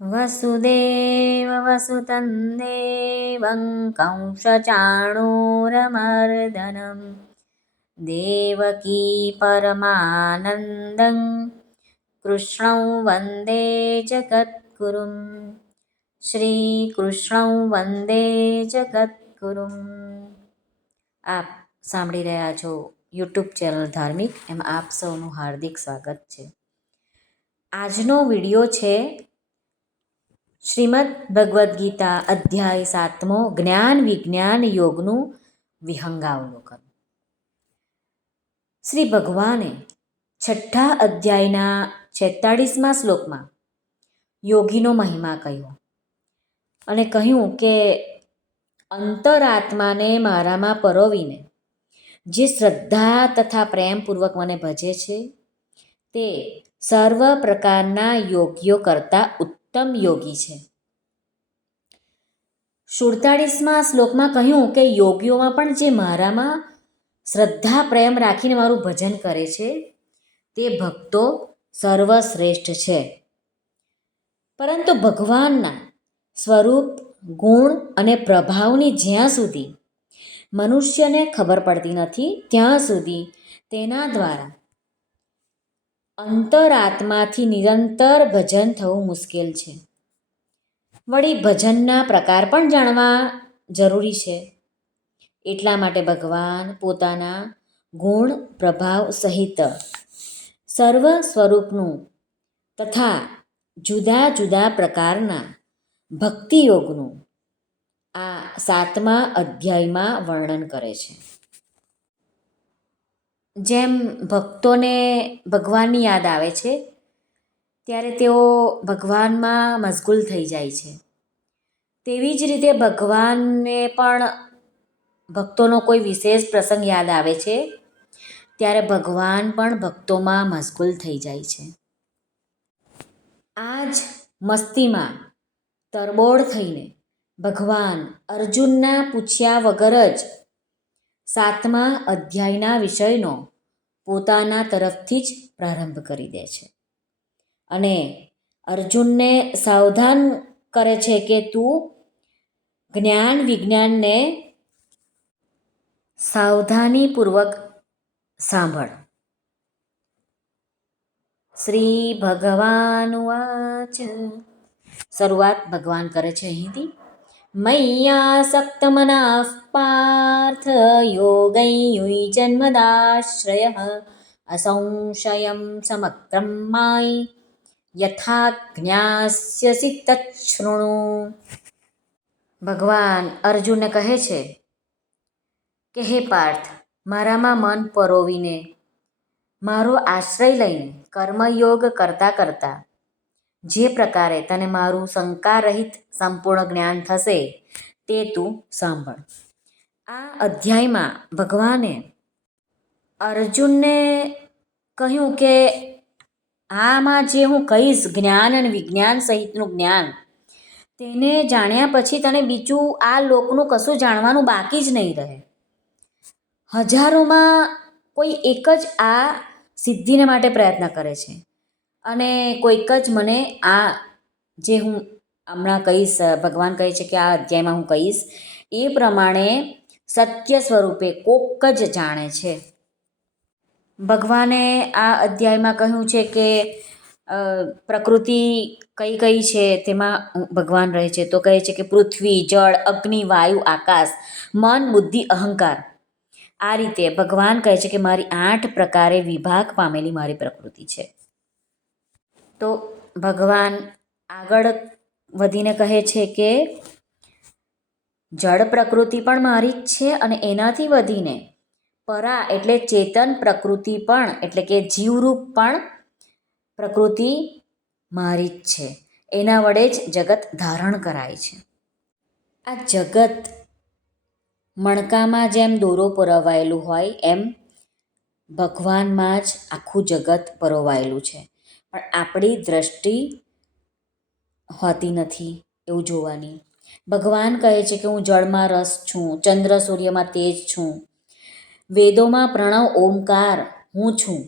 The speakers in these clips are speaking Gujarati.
વસુદેવ વસુતં દેવં કંસચાણૂરમર્દનમ દેવકી પરમાનંદં કૃષ્ણૌ વંદે જગદ્ગુરુમ શ્રીકૃષ્ણૌ વંદે જગદ્ગુરુમ આપ સાંભળી રહ્યા છો યુટ્યુબ ચેનલ ધાર્મિક એમ આપ સૌનું હાર્દિક સ્વાગત છે આજનો વીડિયો છે શ્રીમદ ભગવદ્ ગીતા અધ્યાય સાતમો જ્ઞાન વિજ્ઞાન યોગનું વિહંગાવલોકન. શ્રી ભગવાને છઠ્ઠા અધ્યાયના છેતાળીસમાં શ્લોકમાં યોગીનો મહિમા કહ્યો અને કહ્યું કે, અંતરાત્માને મારામાં પરોવીને જે શ્રદ્ધા તથા પ્રેમપૂર્વક મને ભજે છે, તે સર્વ પ્રકારના યોગીઓ કરતાં ઉત્તમ યોગી છે. સુડતાળીસમાં શ્લોકમાં કહ્યું કે યોગીઓમાં પણ જે મારામાં શ્રદ્ધા, પ્રેમ રાખીને મારું ભજન કરે છે, તે ભક્તો સર્વશ્રેષ્ઠ છે. પરંતુ ભગવાનના સ્વરૂપ, ગુણ અને પ્રભાવની જ્યાં સુધી મનુષ્યને ખબર પડતી નથી, ત્યાં સુધી તેના દ્વારા અંતરાત્માથી નિરંતર ભજન થવું મુશ્કેલ છે. વળી ભજનના પ્રકાર પણ જાણવા જરૂરી છે. એટલા માટે ભગવાન પોતાના ગુણ પ્રભાવ સહિત સર્વ સ્વરૂપનું તથા જુદા જુદા પ્રકારના ભક્તિયોગનું આ સાતમા અધ્યાયમાં વર્ણન કરે છે. જેમ ભક્તોને ભગવાનની યાદ આવે છે, ત્યારે તેઓ ભગવાનમાં મશગુલ થઈ જાય છે. તેવી જ રીતે ભગવાનને પણ ભક્તોનો કોઈ વિશેષ પ્રસંગ યાદ આવે છે, ત્યારે ભગવાન પણ ભક્તોમાં મશગુલ થઈ જાય છે. આ જ મસ્તીમાં તરબોળ થઈને ભગવાન અર્જુનના પૂછ્યા વગર જ સાતમા અધ્યાયના વિષયનો પોતાના તરફથી જ પ્રારંભ કરી દે છે. અને અર્જુનને સાવધાન કરે છે કે તું જ્ઞાન વિજ્ઞાનને સાવધાનીપૂર્વક સાંભળ. શ્રી ભગવાન વાચ. શરૂઆત ભગવાન કરે છે અહીંથી. મય્યાસક્તમના પાર્થ યોગૈ યુજન્મદાશ્રય असंशयं समग्रं માય यथा જ્ઞાસ્યસી તચ્છૃણુ ભગવાન અર્જુનને કહે છે કે હે પાર્થ મારામાં મન પરોવીને મારો આશ્રય લઈને કર્મયોગ કરતાં કરતાં જે પ્રકારે તને મારું શંકારહિત સંપૂર્ણ જ્ઞાન થશે, તે તું સાંભળ. આ અધ્યાયમાં ભગવાને અર્જુનને કહ્યું કે, આમાં જે હું કહીશ, જ્ઞાન અને વિજ્ઞાન સહિતનું જ્ઞાન, તેને જાણ્યા પછી તને બીજું આ લોકનું કશું જાણવાનું બાકી જ નહીં રહે. હજારોમાં કોઈ એક જ આ સિદ્ધિને માટે પ્રયત્ન કરે છે. અને કોઈક જ મને આ જે હું હમણાં કહીશ, ભગવાન કહે છે કે આ અધ્યાયમાં હું કહીશ, એ પ્રમાણે સત્ય સ્વરૂપે કોક જ જાણે છે. ભગવાને આ અધ્યાયમાં કહ્યું છે કે પ્રકૃતિ કઈ કઈ છે તેમાં ભગવાન રહે છે. તો કહે છે કે પૃથ્વી, જળ, અગ્નિ, વાયુ, આકાશ, મન, બુદ્ધિ, અહંકાર. આ રીતે ભગવાન કહે છે કે મારી આઠ પ્રકારે વિભાગ પામેલી મારી પ્રકૃતિ છે. તો ભગવાન આગળ વધીને કહે છે કે, જળ પ્રકૃતિ પણ મારી જ છે અને એનાથી વધીને પરા એટલે ચેતન પ્રકૃતિ પણ, એટલે કે જીવરૂપ પણ પ્રકૃતિ મારી જ છે. એના વડે જ જગત ધારણ કરાય છે. આ જગત મણકામાં જેમ દોરો પરોવાયેલું હોય, એમ ભગવાનમાં જ આખું જગત પરોવાયેલું છે. પણ આપણી દ્રષ્ટિ હોતી નથી એવું જોવાની. ભગવાન કહે છે કે હું જળમાં રસ છું, ચંદ્ર સૂર્યમાં તેજ છું. વેદોમાં પ્રણવ ઓમકાર હું છું.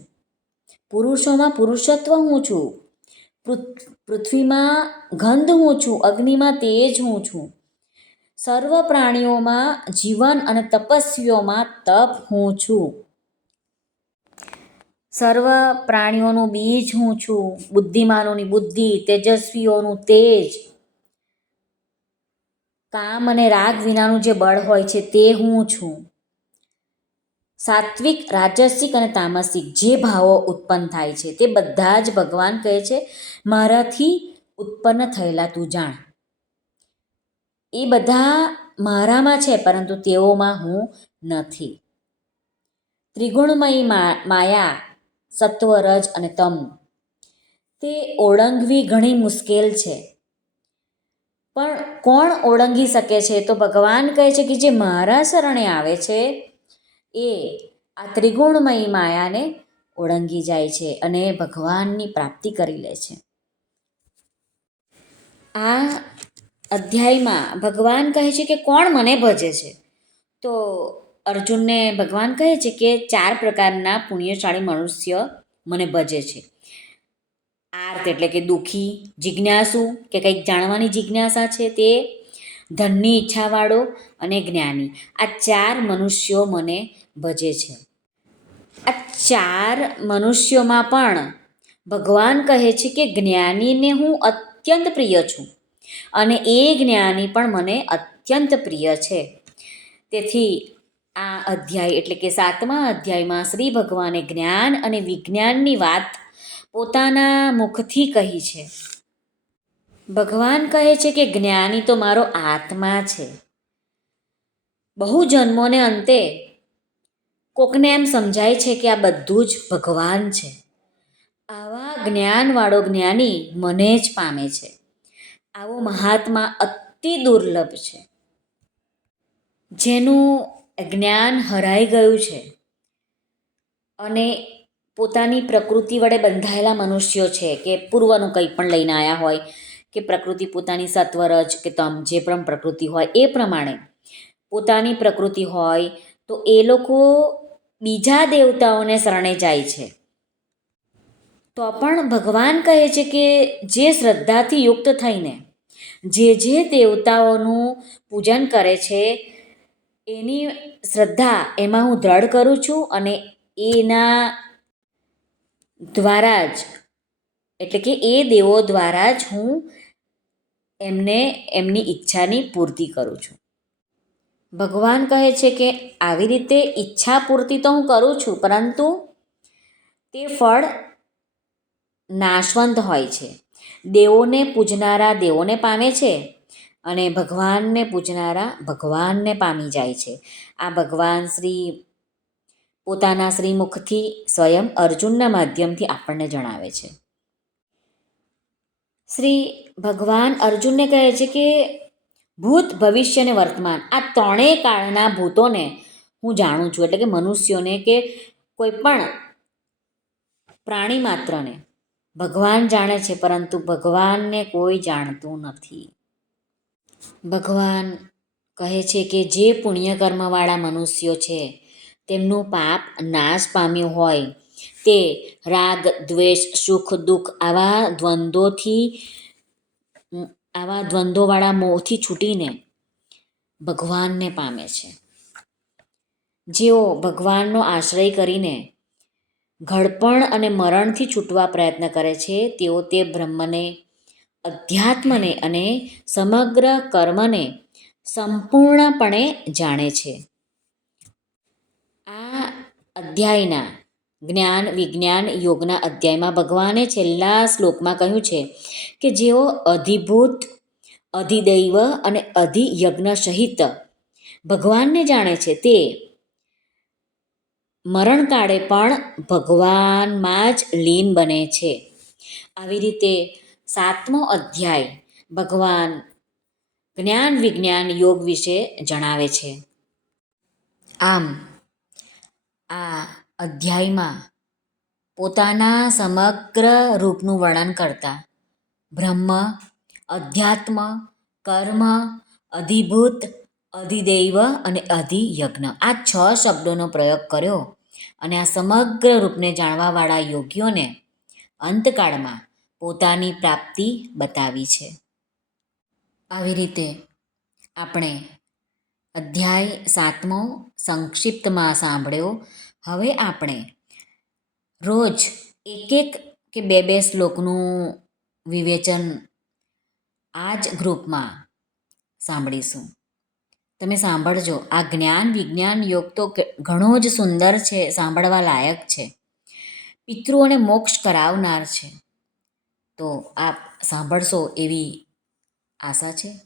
પુરુષોમાં પુરુષત્વ હું છું. પૃથ્વીમાં ગંધ હું છું, અગ્નિમાં તેજ હું છું. સર્વ પ્રાણીઓમાં જીવન અને તપસ્વીઓમાં તપ હું છું. સર્વ પ્રાણીઓનું બીજ હું છું, બુદ્ધિમાનોની બુદ્ધિ, તેજસ્વીઓનું તેજ. કામ અને રાગ વિનાનું જે બળ હોય છે તે હું છું. સાત્વિક, રાજસિક અને તામસિક જે ભાવો ઉત્પન્ન થાય છે તે બધા જ ભગવાન કહે છે, મારાથી ઉત્પન્ન થયેલા તું જાણ. એ બધા મારામાં છે પરંતુ તેઓમાં હું નથી. ત્રિગુણમયી માયા સત્વ રજ અને તમ. તે ઓળંગવી ઘણી મુશ્કેલ છે. પણ કોણ ઓળંગી શકે છે તો ભગવાન કહે છે કે જે મારા શરણે આવે છે, એ આ ત્રિગુણમયી માયાને ઓળંગી જાય છે અને ભગવાનની પ્રાપ્તિ કરી લે છે. આ અધ્યાયમાં ભગવાન કહે છે કે કોણ મને ભજે છે? તો અર્જુનને ભગવાન કહે છે કે ચાર પ્રકારના પુણ્યશાળી મનુષ્ય મને ભજે છે. આર્ત એટલે કે દુઃખી, જિજ્ઞાસુ કે કંઈક જાણવાની જિજ્ઞાસા છે તે, ધનની ઈચ્છાવાળો અને જ્ઞાની. આ ચાર મનુષ્યો મને ભજે છે. આ ચાર મનુષ્યોમાં પણ ભગવાન કહે છે કે જ્ઞાનીને હું અત્યંત પ્રિય છું અને એ જ્ઞાની પણ મને અત્યંત પ્રિય છે. તેથી આ અધ્યાય એટલે કે સાતમા અધ્યાયમાં શ્રી ભગવાને જ્ઞાન અને વિજ્ઞાનની વાત પોતાના મુખથી કહી છે. ભગવાન કહે છે કે જ્ઞાની તો મારો આત્મા છે. બહુ જન્મોને અંતે કોકને એમ સમજાય છે કે આ બધું જ ભગવાન છે. આવા જ્ઞાનવાળો જ્ઞાની મને જ પામે છે. આવો મહાત્મા અતિ દુર્લભ છે. જેનું જ્ઞાન હરાઈ ગયું છે. અને પોતાની પ્રકૃતિ વડે બંધાયેલા મનુષ્યો છે કે પૂર્વનું કંઈ પણ લઈને આવ્યા હોય, કે પ્રકૃતિ પોતાની સત્વરજ, કે તમ જે પણ પ્રકૃતિ હોય, એ પ્રમાણે પોતાની પ્રકૃતિ હોય, તો એ લોકો બીજા દેવતાઓને શરણે જાય છે. તો પણ ભગવાન કહે છે કે જે શ્રદ્ધાથી યુક્ત થઈને, જે જે દેવતાઓનું પૂજન કરે છે એની શ્રદ્ધા એમાં હું દ્રઢ કરું છું અને એના દ્વારા જ, એટલે કે એ દેવો દ્વારા જ હું એમને, એમની ઈચ્છાની પૂર્તિ કરું છું. ભગવાન કહે છે કે આવી રીતે ઈચ્છા પૂર્તિ તો હું કરું છું, પરંતુ તે ફળ નાશવંત હોય છે. દેવોને પૂજનારા દેવોને પામે છે. અને ભગવાનને પૂજનારા ભગવાનને પામી જાય છે. આ ભગવાન શ્રી, પોતાના શ્રીમુખથી સ્વયં અર્જુનના માધ્યમથી આપણને જણાવે છે. શ્રી ભગવાન અર્જુનને કહે છે કે, ભૂત ભવિષ્ય અને વર્તમાન. આ ત્રણેય કાળના ભૂતોને હું જાણું છું, એટલે કે મનુષ્યોને કે કોઈ પણ પ્રાણી માત્રને. ભગવાન જાણે છે, પરંતુ ભગવાનને કોઈ જાણતું નથી. ભગવાન કહે છે કે જે પુણ્યકર્મવાળા મનુષ્યો છે, તેમનું પાપ નાશ પામ્યું હોય, તે રાગ, દ્વેષ, સુખ, દુઃખ આવા દ્વંદ્વોથી આવા દ્વંદ્વોવાળા મોહથી છૂટીને ભગવાનને પામે છે. જેઓ ભગવાનનો આશ્રય કરીને ઘડપણ અને મરણથી છૂટવા પ્રયત્ન કરે છે, તેઓ તે બ્રહ્મને અધ્યાત્મને અને સમગ્ર કર્મને સંપૂર્ણપણે જાણે છે. આ અધ્યાયના જ્ઞાન વિજ્ઞાન યોગના અધ્યાયમાં ભગવાને છેલ્લા શ્લોકમાં કહ્યું છે કે જેઓ અધિભૂત, અધિદૈવ અને અધિયજ્ઞ સહિત ભગવાનને જાણે છે તે મરણકાળે પણ ભગવાનમાં જ લીન બને છે. આવી રીતે સાતમો અધ્યાય ભગવાન જ્ઞાન વિજ્ઞાન યોગ વિશે જણાવે છે. આમ, આ અધ્યાયમાં પોતાના સમગ્ર રૂપનું વર્ણન કરતા બ્રહ્મ, અધ્યાત્મ, કર્મ, અધિભૂત, અધિદૈવ અને અધિયજ્ઞ આ છ શબ્દોનો પ્રયોગ કર્યો અને આ સમગ્ર રૂપને જાણવાવાળા યોગીઓને અંતકાળમાં પોતાની પ્રાપ્તિ બતાવી છે. આવી રીતે આપણે અધ્યાય સાતમો સંક્ષિપ્તમાં સાંભળ્યો. હવે આપણે રોજ એક એક કે બે બે શ્લોકનું વિવેચન આ જ ગ્રુપમાં સાંભળીશું. તમે સાંભળજો, આ જ્ઞાન વિજ્ઞાન યોગ તો ઘણો જ સુંદર છે, સાંભળવા લાયક છે. પિતૃઓને મોક્ષ કરાવનાર છે. તો આપ સાંભળશો એવી આશા છે?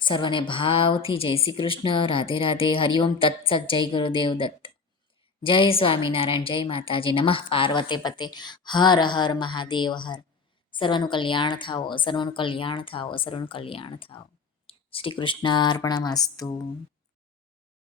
સર્વને ભાવથી જય શ્રી કૃષ્ણ, રાધે રાધે, હરિઓમ તત્સત, જય ગુરુદેવ દત્ત. જય સ્વામિનારાયણ, જય માતાજી, નમઃ પાર્વતે પતે, હર હર મહાદેવ હર. સર્વનું કલ્યાણ થાઓ, સર્વનું કલ્યાણ થાઓ, સર્વનું કલ્યાણ થાઓ. શ્રી કૃષ્ણાર્પણમસ્તુ.